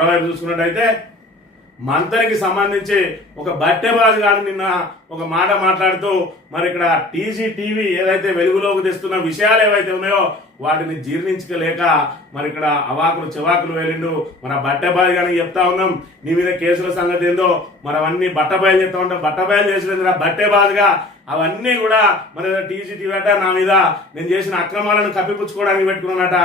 చూసుకున్నట్టయితే మంతరికి సంబంధించి ఒక బట్టెబాజు గారు నిన్న ఒక మాట మాట్లాడుతూ మరి ఇక్కడ టీవీ ఏదైతే వెలుగులోకి తెస్తున్న విషయాలు ఏవైతే ఉన్నాయో వాటిని జీర్ణించలేక మరి ఇక్కడ అవాకులు చెవాకులు వెళ్ళిండు. మన బట్టెబాజు గారికి చెప్తా ఉన్నాం, నీ మీద కేసుల సంగతి ఏందో మరి అవన్నీ బట్టబయలు చెప్తా ఉంటాం. బట్టబయలు చేసిన బట్టెబాజుగా అవన్నీ కూడా మరి టీవీ అట నా మీద నేను చేసిన అక్రమాలను కప్పిపుచ్చుకోవడానికి పెట్టుకున్నానట.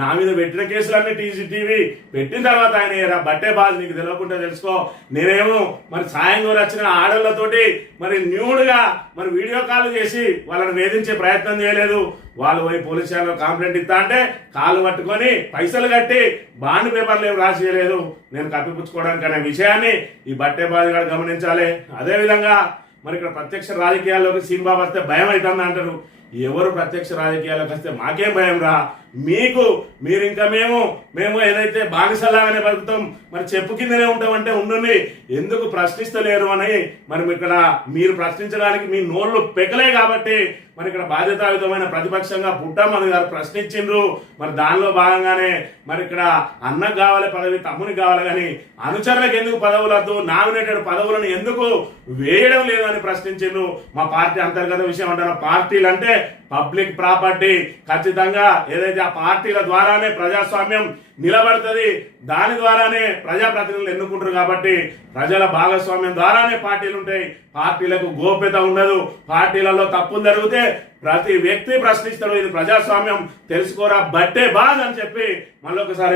నా మీద పెట్టిన కేసులన్నీ టీవీ పెట్టిన తర్వాత ఆయన బట్టెబాజు నీకు తెలియకుండా తెలుసుకో, నేనేమో మరి సాయంగా వచ్చిన ఆడళ్లతోటి మరి న్యూడ్గా మరి వీడియో కాల్ చేసి వాళ్ళని వేధించే ప్రయత్నం చేయలేదు. వాళ్ళు పోయి పోలీస్ స్టేషన్లో కంప్లైంట్ ఇస్తా అంటే కాలు పట్టుకొని పైసలు కట్టి బాండ్ పేపర్లు ఏమి రాసియలేదు నేను కప్పిపుచ్చుకోవడానికి అనే విషయాన్ని ఈ బట్టెబాజు గారు గమనించాలి. అదేవిధంగా మరి ఇక్కడ ప్రత్యక్ష రాజకీయాల్లోకి సీన్బాబు వస్తే భయం అవుతుంది అంటారు. ఎవరు ప్రత్యక్ష రాజకీయాల్లోకి వస్తే మాకేం భయం రా, మీరు ఇంకా మేము ఏదైతే బానిసలాగానే బతుకుతాం మరి చెప్పు కిందనే ఉంటామంటే ఉండండి, ఎందుకు ప్రశ్నిస్తలేరు అని మరి ఇక్కడ మీరు ప్రశ్నించడానికి మీ నోళ్లు పెకలే కాబట్టి మరి ఇక్కడ బాధ్యతాయుతమైన ప్రతిపక్షంగా పుట్టమ్మది గారు ప్రశ్నించిండ్రు. మరి దానిలో భాగంగానే మరి ఇక్కడ అన్నకు కావాలి పదవి, తమ్మునికి కావాలి, కానీ అనుచరులకు ఎందుకు పదవులు వద్దు, నామినేటెడ్ పదవులను ఎందుకు వేయడం లేదు అని ప్రశ్నించిండ్రు. మా పార్టీ అంతర్గత విషయం అంటారు, పార్టీలు అంటే పబ్లిక్ ప్రాపర్టీ, ఖచ్చితంగా ఏదైతే ఆ పార్టీల ద్వారానే ప్రజాస్వామ్యం నిలబడుతుంది, దాని ద్వారానే ప్రజాప్రతినిధులు ఎన్నుకుంటారు. కాబట్టి ప్రజల భాగస్వామ్యం ద్వారానే పార్టీలు ఉంటాయి. పార్టీలకు గోప్యత ఉండదు. పార్టీలలో తప్పులు జరిగితే ప్రతి వ్యక్తి ప్రశ్నిస్తాడు. ఇది ప్రజాస్వామ్యం తెలుసుకోరా బట్టే బాధ అని చెప్పి మళ్ళొకసారి